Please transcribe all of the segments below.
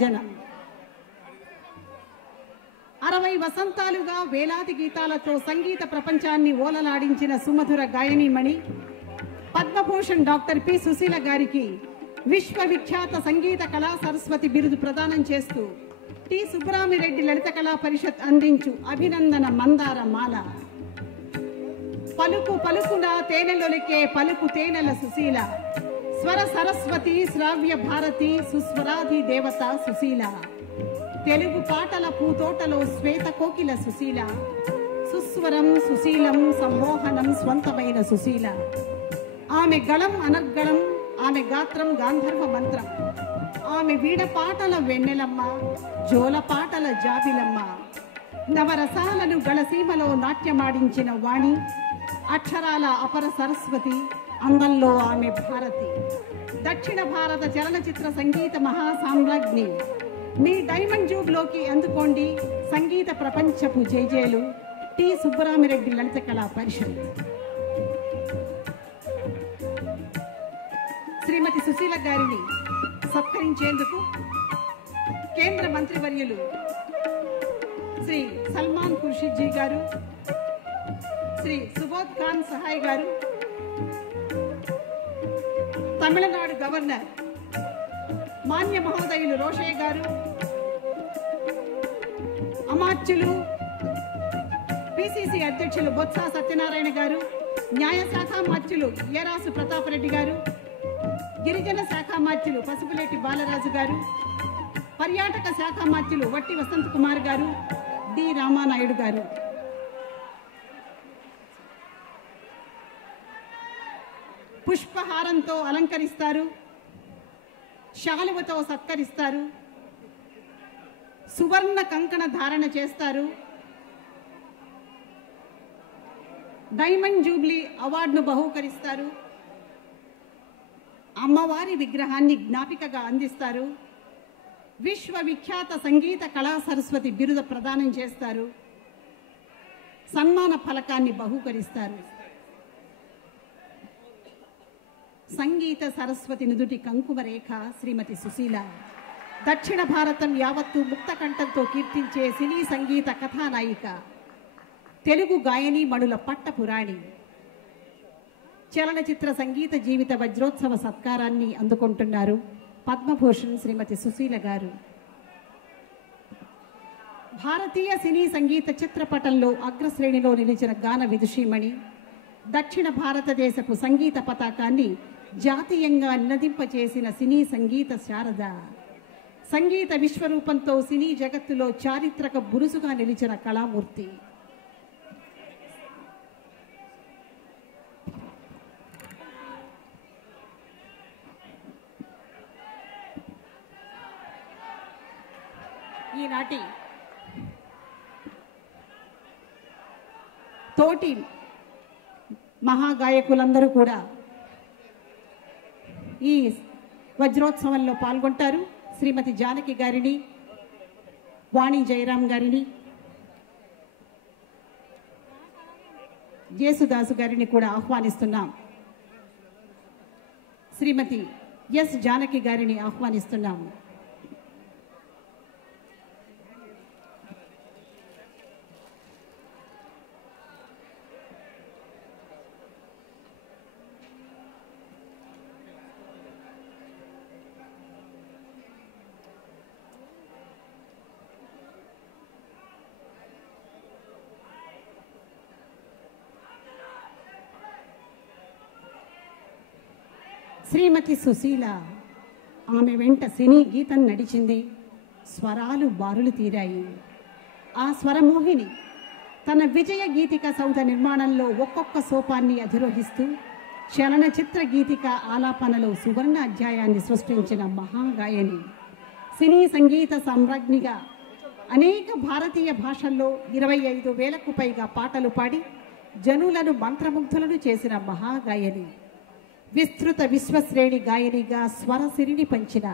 జనం 60 వసంతాలుగా వేలాది గీతాలతో సంగీత ప్రపంచాన్ని ఓలలాడించిన సుమధుర గాయనీమణి పద్మభూషణ్ డాక్టర్ పి సుశీల గారికి విశ్వవిఖ్యాత సంగీత కళా సరస్వతి బిరుదు ప్రదానం చేస్తూ టి సుబ్బరామిరెడ్డి లలిత కళా పరిషత్ అందించు అభినందన మందార మాల. పలుకు పలుకున తేనెలొలికే పలుకు తేనెల సుశీల, స్వర సరస్వతి శ్రావ్య భారతి సుస్వరాధి దేవత సుశీల, తెలుగు పాటల పూతోటలో శ్వేత కోకిల సుశీల, సుస్వరం సుశీలం సంమోహనం స్వంతమైన సుశీల. ఆమె గళం అనర్గళం, ఆమె గాత్రం గాంధర్వ మంత్రం, ఆమె వీణ పాటల వెన్నెలమ్మ, జోల పాటల జాబిలమ్మ. నవరసాలను గళసీమలో నాట్యమాడించిన వాణి, అక్షరాల అపర సరస్వతి, అందంలో ఆమె భారతి. దక్షిణ భారత చలనచిత్ర సంగీత మహాసామ్రాజ్ఞి. మీ డైమండ్ జూబ్లోకి అందుకోండి సంగీత ప్రపంచపు జేజేలు టి సుబ్బరామిరెడ్డి లలిత కళా పరిషత్. శ్రీమతి సుశీల గారిని సత్కరించేందుకు కేంద్ర మంత్రివర్యులు శ్రీ సల్మాన్ ఖుర్షిద్జీ గారు, శ్రీ సుబోధ్ ఖాన్ సహాయ్ గారు, తమిళనాడు గవర్నర్ మాన్య మహోదయులు రోషే గారు, అమాత్యులు పిసిసి అధ్యక్షులు బొత్స సత్యనారాయణ గారు, న్యాయ శాఖ మాత్యులు ఏరాసు ప్రతాపరెడ్డి గారు, గిరిజన శాఖ మాత్యులు పసుపులేటి బాలరాజు గారు, పర్యాటక శాఖ మాత్యులు వట్టి వసంత్ కుమార్ గారు, డి రామానాయుడు గారు. పుష్పహారంతో అలంకరిస్తారు, శాలువతో సత్కరిస్తారు, సువర్ణ కంకణ ధారణ చేస్తారు, డైమండ్ జూబ్లీ అవార్డును బహూకరిస్తారు, అమ్మవారి విగ్రహాన్ని జ్ఞాపికగా అందిస్తారు, విశ్వవిఖ్యాత సంగీత కళా సరస్వతి బిరుదు ప్రదానం చేస్తారు, సన్మాన ఫలకాన్ని బహూకరిస్తారు. సంగీత సరస్వతి నుదుటి కంకుమ రేఖ శ్రీమతి సుశీల. దక్షిణ భారతం యావత్తు ముక్త కంఠంతో కీర్తించే సినీ సంగీత కథానాయిక, తెలుగు గాయనీ మణుల పట్ట పురాణి. చలనచిత్ర సంగీత జీవిత వజ్రోత్సవ సత్కారాన్ని అందుకుంటున్నారు పద్మభూషణ్ శ్రీమతి సుశీల గారు. భారతీయ సినీ సంగీత చిత్రపటంలో అగ్రశ్రేణిలో నిలిచిన గాన విదుషీమణి, దక్షిణ భారతదేశపు సంగీత పతాకాన్ని జాతీయంగా నినదింపచేసిన సినీ సంగీత శారద, సంగీత విశ్వరూపంతో సినీ జగత్తులో చారిత్రక బురుసుగా నిలిచిన కళామూర్తి. ఈనాటి తోటి మహాగాయకులందరూ కూడా ఈ వజ్రోత్సవంలో పాల్గొంటారు. శ్రీమతి జానకి గారిని, వాణి జయరాం గారిని, యేసుదాసు గారిని కూడా ఆహ్వానిస్తున్నాం. శ్రీమతి ఎస్ జానకి గారిని ఆహ్వానిస్తున్నాము. శ్రీమతి సుశీల, ఆమె వెంట సినీ గీతం నడిచింది, స్వరాలు బారులు తీరాయి. ఆ స్వరమోహిని తన విజయ గీతిక సౌధ నిర్మాణంలో ఒక్కొక్క సోపాన్ని అధిరోహిస్తూ చలనచిత్ర గీతిక ఆలాపనలో సువర్ణ అధ్యాయాన్ని సృష్టించిన మహాగాయని, సినీ సంగీత సామ్రాజ్ఞిగా అనేక భారతీయ భాషల్లో 25,000కు పైగా పాటలు పాడి జనులను మంత్రముగ్ధులను చేసిన మహాగాయని, విస్తృత విశ్వశ్రేణి గాయనిగా స్వరసిరిని పంచిన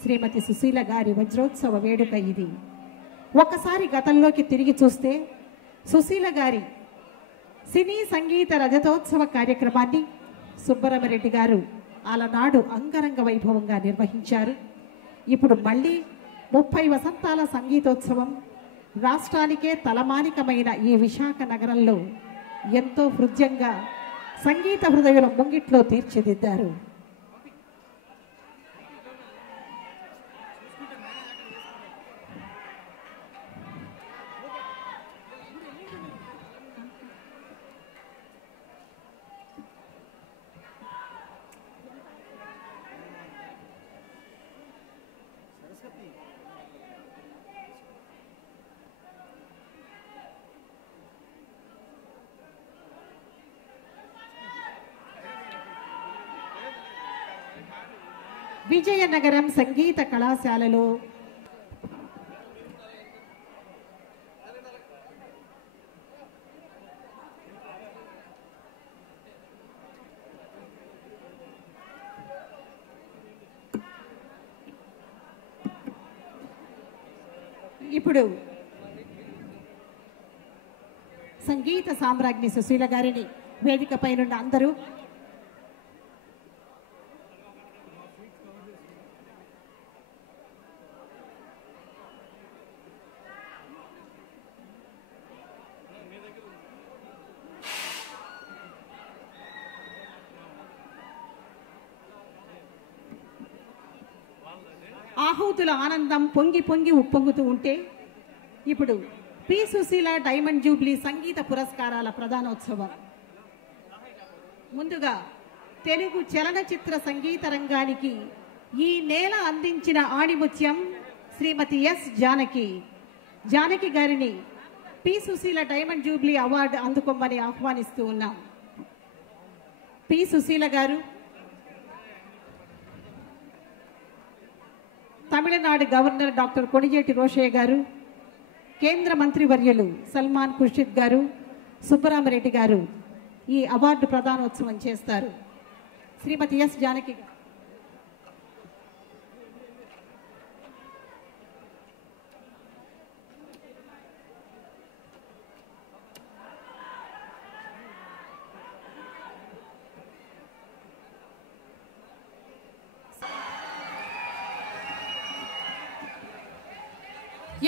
శ్రీమతి సుశీల గారి వజ్రోత్సవ వేడుక ఇది. ఒకసారి గతంలోకి తిరిగి చూస్తే సుశీల గారి సినీ సంగీత రజతోత్సవ కార్యక్రమాన్ని సుబ్బరామిరెడ్డి గారు అలనాడు అంగరంగ వైభవంగా నిర్వహించారు. ఇప్పుడు మళ్ళీ 30 వసంతాల సంగీతోత్సవం రాష్ట్రానికే తలమానికమైన ఈ విశాఖ నగరంలో ఎంతో హృద్యంగా సంగీత హృదయుల ముంగిట్లో తీర్చిదిద్దారు. విజయనగరం సంగీత కళాశాలలో ఇప్పుడు సంగీత సామ్రాజ్ఞి సుశీల గారిని వేదికపై నుండి అందరూ ఆహూతుల ఆనందం పొంగి పొంగి ఉప్పొంగుతూ ఉంటే ఇప్పుడు పి సుశీల డైమండ్ జూబ్లీ సంగీత పురస్కారాల ప్రధానోత్సవం. ముందుగా తెలుగు చలనచిత్ర సంగీత రంగానికి ఈ నేల అందించిన ఆణిముత్యం శ్రీమతి ఎస్ జానకి గారిని P Susheela diamond jubilee award అందుకోమని ఆహ్వానిస్తూ ఉన్నాం. పి సుశీల గారు తమిళనాడు గవర్నర్ డాక్టర్ కొణిజేటి రోషయ్య గారు, కేంద్ర మంత్రివర్యులు సల్మాన్ ఖుర్షిద్ గారు, సుబ్బరామరెడ్డి గారు ఈ అవార్డు ప్రదానోత్సవం చేస్తారు. శ్రీమతి ఎస్ జానకి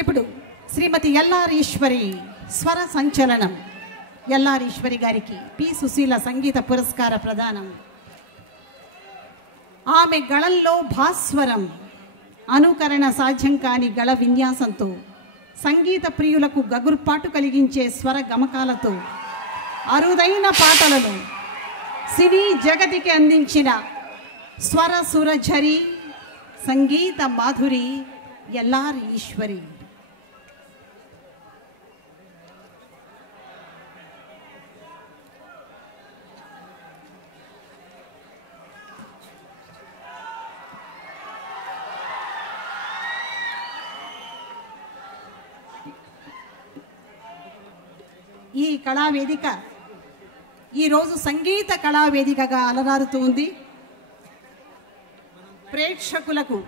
ఇప్పుడు శ్రీమతి ఎల్ఆర్ ఈశ్వరి స్వర సంచలనం. ఎల్ఆర్ ఈశ్వరి గారికి పి సుశీల సంగీత పురస్కార ప్రదానం. ఆమె గళల్లో భాస్వరం, అనుకరణ సాధ్యం కాని గళ విన్యాసంతో, సంగీత ప్రియులకు గగుర్పాటు కలిగించే స్వర గమకాలతో అరుదైన పాటలను సినీ జగతికి అందించిన స్వర సురఝరి సంగీత మాధురి ఎల్ఆర్ ఈశ్వరి. ఈ కళావేదిక ఈరోజు సంగీత కళావేదికగా అలరారుతూ ఉంది. ప్రేక్షకులకు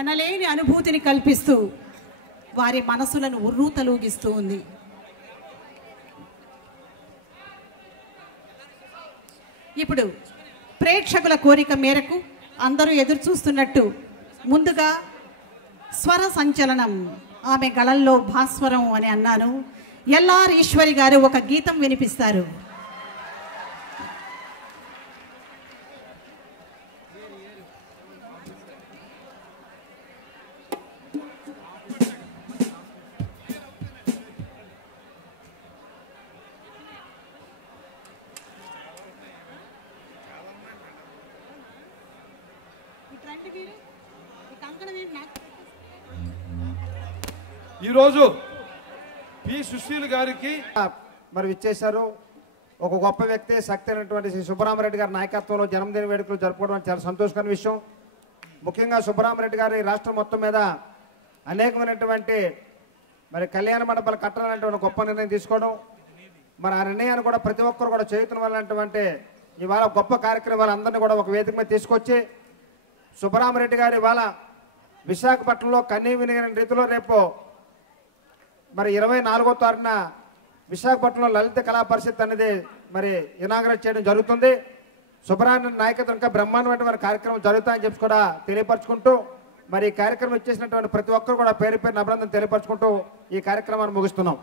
ఎనలేని అనుభూతిని కల్పిస్తూ వారి మనసులను ఉర్రూతలూగిస్తూ ఉంది. ఇప్పుడు ప్రేక్షకుల కోరిక మేరకు అందరూ ఎదురు చూస్తున్నట్టు ముందుగా స్వర సంచలనం, ఆమె గళల్లో భాస్వరం అని అన్నాను, ఎల్ఆర్ ఈశ్వరి గారు ఒక గీతం వినిపిస్తారు. ఈరోజు పి సుశీల్ గారికి మరి ఇచ్చేశారు. ఒక గొప్ప వ్యక్తి, శక్తి అయినటువంటి శ్రీ సుబ్బరామరెడ్డి గారి నాయకత్వంలో జన్మదిన వేడుకలు జరుపుకోవడం చాలా సంతోషకరమైన విషయం. ముఖ్యంగా సుబ్బరామరెడ్డి గారి రాష్ట్రం మొత్తం మీద అనేకమైనటువంటి మరి కళ్యాణ మండపాలు కట్టాలనేటువంటి గొప్ప నిర్ణయం తీసుకోవడం, మరి ఆ నిర్ణయాన్ని కూడా ప్రతి ఒక్కరు కూడా చేయుతున్న వాళ్ళంటే ఇవాళ గొప్ప కార్యక్రమాలు అందరినీ కూడా ఒక వేదిక మీద తీసుకొచ్చి సుబ్బరామరెడ్డి గారు ఇవాళ విశాఖపట్నంలో కన్నీవిని రీతిలో రేపు మరి 24వ తారీఖున విశాఖపట్నంలో లలిత కళా పరిషత్ అనేది మరి ఇనాగరేట్ చేయడం జరుగుతుంది. సుబ్బరామరెడ్డి నాయకత్వం ఇంకా బ్రహ్మాండమైన కార్యక్రమం జరుగుతాయని చెప్పి కూడా తెలియపరచుకుంటూ మరి ఈ కార్యక్రమం ఇచ్చేసినటువంటి ప్రతి ఒక్కరు కూడా పేరు పేరు అభినందన తెలియపరచుకుంటూ ఈ కార్యక్రమాన్ని ముగిస్తున్నాం.